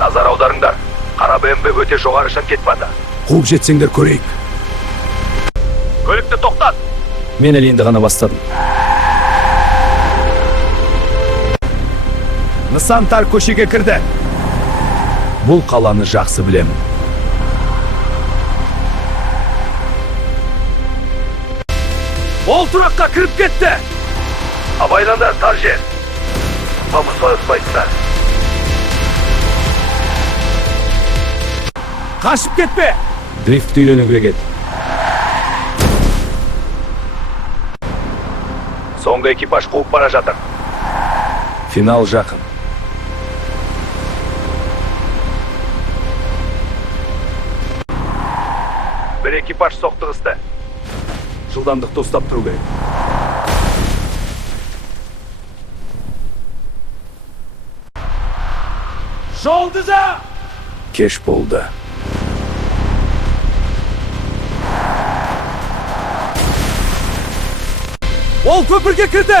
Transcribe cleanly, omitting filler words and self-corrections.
Назар аударыңдар. Кара БМВ өте жогары шаркет барды. Кууп жетсеңдер көрейик. Көлүктү токтат. Мен эле энди гана бастадым. Нысан тар көшеге кирди. Бул каланы жакшы билем. Ол туракка кирип кетти. Абайландар, тар жер. Помыслай ытпайсыңдар. Кашып кетпе. Дрифт үйлөнүү керек. Соңғы экипаж кууп бара жатыр. Финал жакын. Бир экипаж соктугузду. Жылдамдыкты устап туруу керек. Жолдуза! Кеш болду. Ол көпірге кірді!